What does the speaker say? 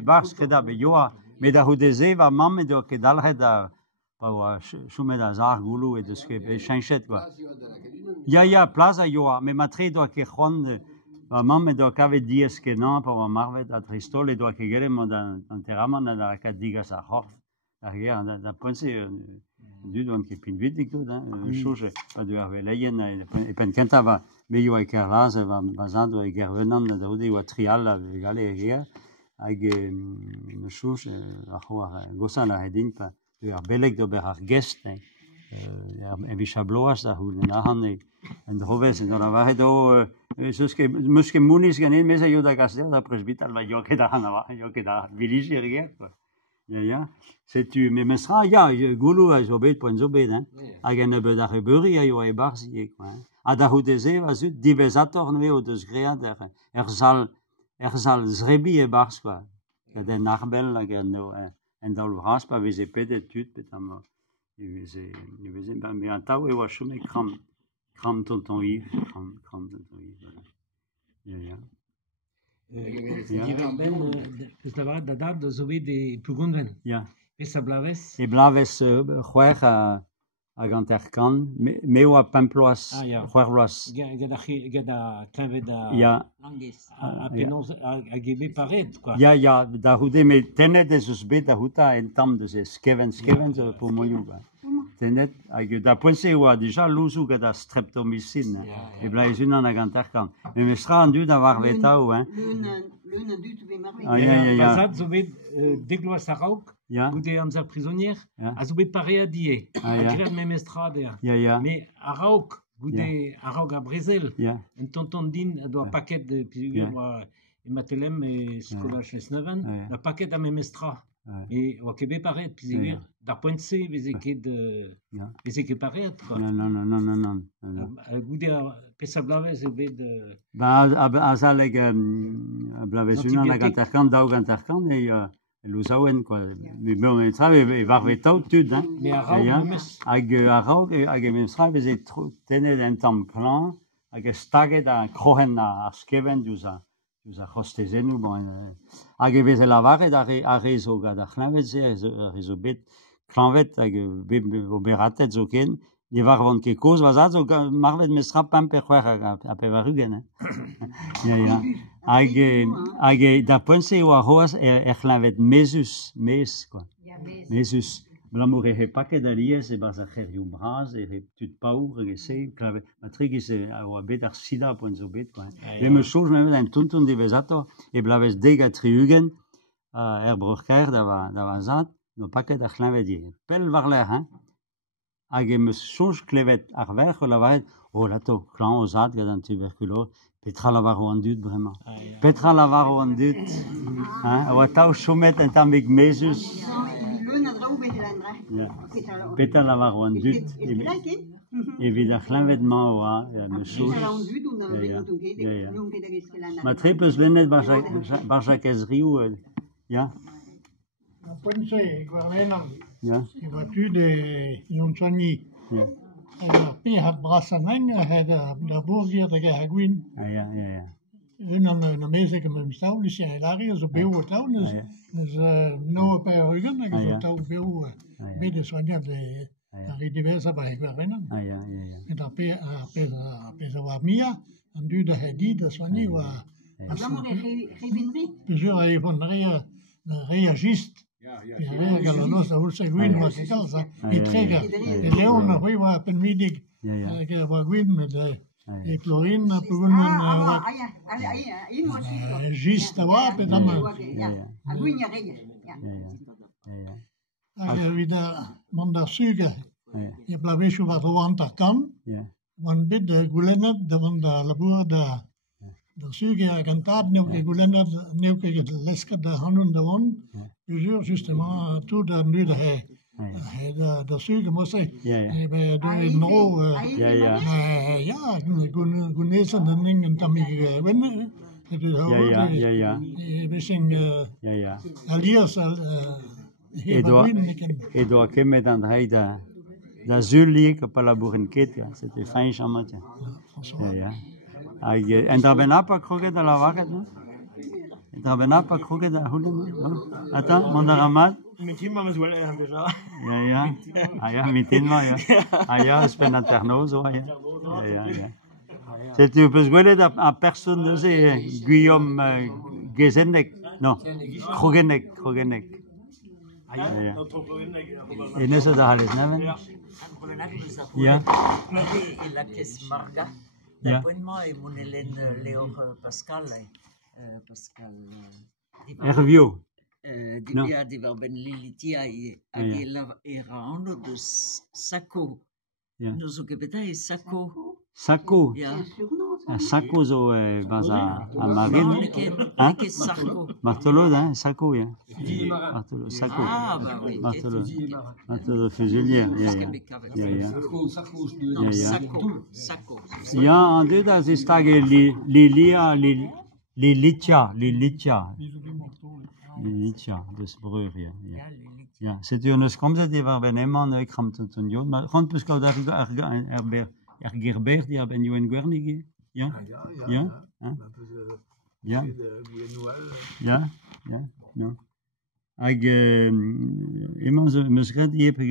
bars keda be joa, met da hudeze va mam do kedal heda, pa shume da zar gulu et de ske be chanchet quoi. Ja, plaza joa, me matri do ke khon va mam do kave dies ke non pa marvet at ristole do ke gere mo da enterrament da ka diga sa hof. Da pense du don ke pinvidik do da chose pa de aveleien e pen kenta va meio e kerlaz va bazando e gervenan da ode wa trial gale hier ag no chose a gosa la hedin pa de belek do ber gest en vi chabloas da hu na han en droves en da va do soske muske munis ganen mesa yo da gastel da presbital va yo ke da village hier quoi. Ja, c'est tu mais mesra ja gulu a jobet point jobet hein agen be da reburi a yo e barzi quoi a da hudeze was diversator no o des greader zal zrebi e bars quoi que den nachbel agen no en da raspa we ze pedet tut petam we ze ben bien ta we wa shume kram tonton Yves kram tonton Yves ja. Dus dat waren dat zo weer de plugunven. Ja. Is dat blaves? E blaves jueg a ganterkan, meu a Pamploas, juegloas. Geda kanve da. Ja. Apenas a gebe paret quoi. Ja, da hude me tenet de sus beta huta en tam de se skeven pour moyuga. Tenet ag da pense wa déjà luzu geda streptomycin. E blaizun an a ganterkan. Me mestra an du da war vetau hein. Lune du tu be marve. Ja. Bazat zo weer degloas a rauk. Ja. Goede anza prisonnier. A zo weer pare a die. A gred me mestra der. Ja. Me a rauk goede a rauk a Brésil. Ja. En tonton din do a paquet de pizuur e matelem e skolach lesneven. La paquet a me mestra. Et o kebe paret pizuur da pointse vezeke paret quoi. Non. Goede pesa blaves e bet de. Ba azaleg blaves un an a ganterkan da ganterkan e luzauen quoi. Mais bon et ça e var vetau tud hein. Mais a rauk mes. Ag mestra vezet tenet en tam plan ag staget a krohen a skeven duza hostezenu bon ag vez la varet a rezo gad a chlavet rezo bet clanvet ag oberatet zo ken ne var von ke koz vazat zo marvet mestra pamper a pevarugen ja ag da pense o a hoas chlavet mes quoi mesus Blamour e paquet d'alies e bas a cherium bras e tut paur e se clave matrigis a bet ar sida point zo bet quoi. Le me chose même un tonton de vesato e blaves dega triugen brucher da va zat no paquet a chlavet pel varler hein. Ag me chose clevet ar ver la vaet o lato clan o zat gadan tuberculo petra la varo andut vraiment. Petra la varo andut hein o tau chomet en tamig mesus. Peter la var oan dut evit ar c'hlavetmañ oa me chouch ma triples lennet barjak ezrioù ya Pense gwarnenan ya tu de Yonchani pe hat brasaneng da bourgier da ga gwin ya un an na meze kem staul is en lari zo beu taun is no pe rugen zo tau beu be de soigna de ari diversa ba gwarnenan et da pe zo wa mia an du da hedi da soigni wa plusieurs ay von reagist galonos da ulsa gwin wa se kalza et trega et leon hui wa pen midig wa gwin met e Florin pugun just wa pe dama vida manda suga je blavešu wat wanta kan wan bit de gulenet de wanda labur da suga cantat ne ke gulenet ne ke leska da hanun da won toujours justement tout da nu da he da suga mo se be do no gunesen den ningen tamig wen wissing alias Edo a kemet an rei da zullik op a labourenket, c'était fin chamat. En da ben apa kroget a la varet, no? Drabena pa kruge da hulen. Attends, mon aramat. Mit ihm haben wir es haben wir schon. Ja. Ja, mit ihm ja. Ja, es bin interno so ja. Ja. C'est tu peux jouer à personne de ces Guillaume Gezenek. Non, Krogenek. Et ne se da alles neven. Ja. Et la caisse Marga, d'abonnement et mon Hélène Léor Pascal. Pascal. Hervio. Dia di verben Lilitia e era uno de Sacco. Nos occupeta e Sacco. Sacco. Ja. Sacco zo baza a Marine. Hein? Sacco. Martolo, hein, Sacco, ja. Martolo, Sacco. Ah, bah oui. Martolo Fusilier. Ja. Sacco. Ja, en deux das ist Tage Lilitia, das Brühr, ja. Ja, c'est une skomze die war benemen kramt und jo, maar gewoon dus kau daar Gerbert die haben jo in Guernig, ja. Ja. Ag immer so mesred